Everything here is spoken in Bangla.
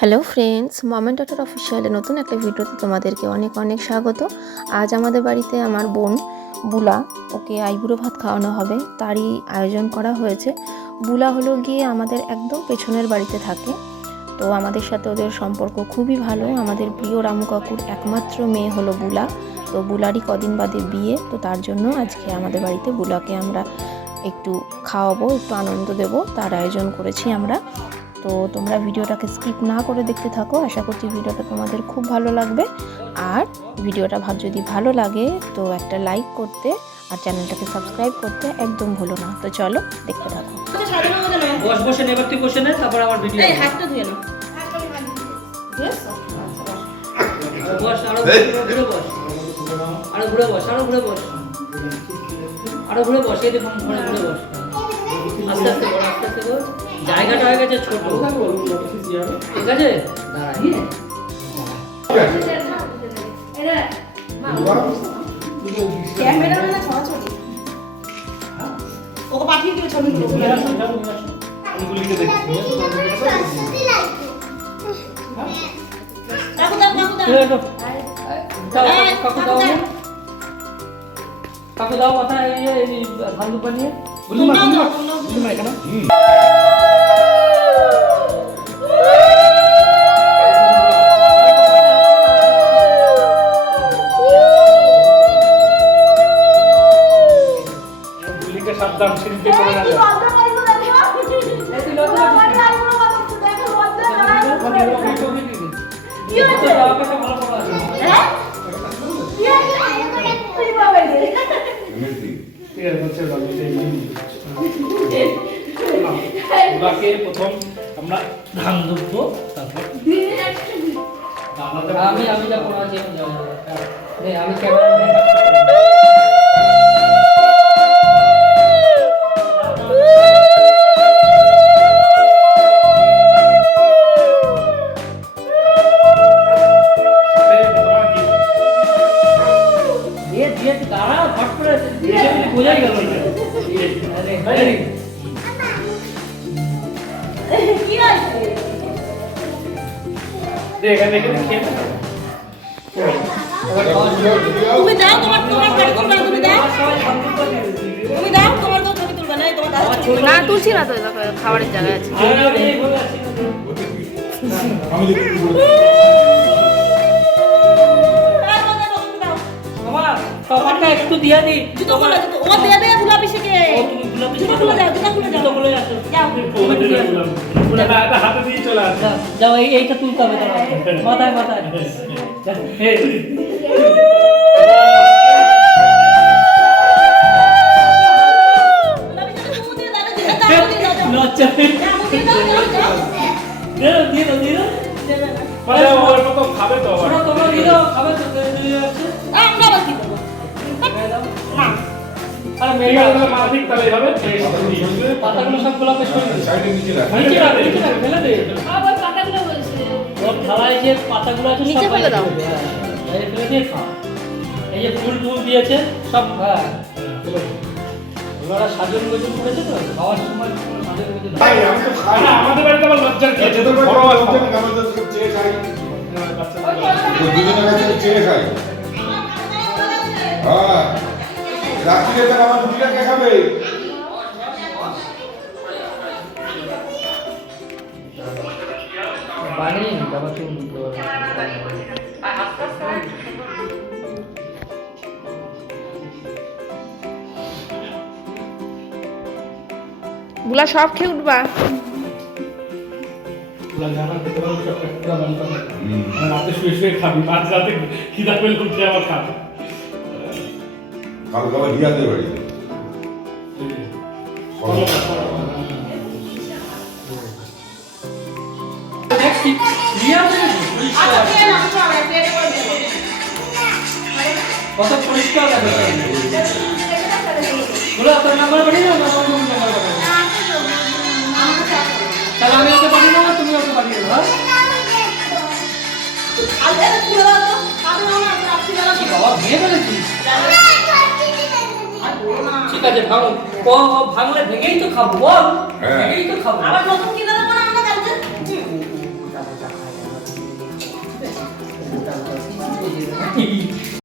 Hello friends, mom and daughter অফিসিয়ালে নতুন একটা ভিডিওতে তোমাদেরকে অনেক অনেক স্বাগত। আজ আমাদের বাড়িতে আমার বোন বুলা, ওকে আইবুড়ো ভাত খাওয়ানো হবে, তারই আয়োজন করা হয়েছে। বুলা হলো গিয়ে আমাদের একদম পেছনের বাড়িতে থাকে, তো আমাদের সাথে ওদের সম্পর্ক খুবই ভালো। আমাদের প্রিয় রামু কাকুর একমাত্র মেয়ে হলো বুলা, তো বুলারই কদিন বাদে বিয়ে, তো তার জন্য আজকে আমাদের বাড়িতে বুলাকে আমরা একটু খাওয়াবো, একটু আনন্দ দেব, তার আয়োজন করেছি আমরা। তো তোমরা ভিডিওটাকে স্কিপ না করে দেখতে থাকো, আশা করছি ভিডিওটা তোমাদের খুব ভালো লাগবে। আর ভিডিওটা যদি ভালো লাগে তো একটা লাইক করতে আর চ্যানেলটাকে সাবস্ক্রাইব করতে একদম ভুলো না। তো চলো দেখতে থাকো। বস বসে নেবার তুই বসে নে, তারপর আমার ভিডিও এই হাতটা ধুয়ে নাও। বস আরো ঘুরে বস, আরো ঘুরে বস, আরো ঘুরে বস, আরো ঘুরে বস, এই দেখুন ঘুরে ঘুরে বস, আস্তে আস্তে বস, আস্তে আস্তে বস। জায়গাটা হয়ে গেছে ছোট, ঠিক আছে? ক্যামেরাম্যান ছড়াছড়ি ওকে পাঠিয়ে দিও ছবিগুলো। কাকু দাও মাথায় এই ধান দুপা নিয়ে সাবধান শিল্পে করে না প্রথম আমরা ধান ধুবো, তারপর আমি যখন আছি আমি ক্যামেরা বোঝাই গেল তুমি দাও তোমার তোমার গাড়ি তুলবা, তুমি দাও, তুমি দাও তোমার তো ছবি তুলবা না, তোমার দাদা ছবি না তুলছি না, তো খাবারের জায়গায় আছে। আমি দেখি টমাটা একটু দিয়া দি, জুতো খুলে জুতো ও দে দে গুলাবি শিখে জুতো খুলে যাও, জুতো খুলে যাও, জুতো খুলে আসো, যাও হাতে দিয়ে চলে আসে। যাও এইটা তুলতে হবে মাথায় মাথায়। লজ্জা খাবে তো তোমরা দিলো খাবে তো আমরা আবার কি করব না আর মেয়েরা মাফিক তাহলে হবে পাতাগুলো সবগুলো পেশ করে দিই সাইডে নিচে রাখ নিচে রাখ ফেলে দে আবার পাতাগুলো বলছে ওর থালায় যে পাতাগুলো আছে নিচে ফেলে দাও, এই ফেলে দিয়ে খা। এই যে ফুল টুল দিয়েছে সব, হ্যাঁ ওরা সাজন গোজন করেছে তো খাওয়ার সময় সাজন গোজন ভাই আমি তো খাই না, আমাদের বাড়িতে আবার লজ্জার কি আছে? তোর বড় লজ্জা নেই, আমাদের তো চেয়ে খাই, দুজনের কাছে চেয়ে খাই। হ্যাঁ রাত্রিরে তো আমার রুটিটা কে খাবে? বানিয়ে নি বাবা তুমি বুলা সব খেয়ে উঠবা। রাতে শুয়ে শুয়ে খাবি, মাঝ রাতে খিদা পেলে উঠে আবার খাবি। কাল কাল রিয়াদের বাড়িতে কত পরিষ্কার লাগে বলো আপনার নাম্বার পাঠিয়ে দাও, নাম্বার তাহলে আমি ওকে পাঠিয়ে দেবো, তুমি ওকে পাঠিয়ে দেবো। বাবা ভেঙে ফেলেছিস? ঠিক আছে ভাঙো, ভাঙলে ভেঙেই তো খাবো, বল ভেঙেই তো খাবো। আবার নতুন কিনে দেবো না আমরা কালকে। দিয়েছে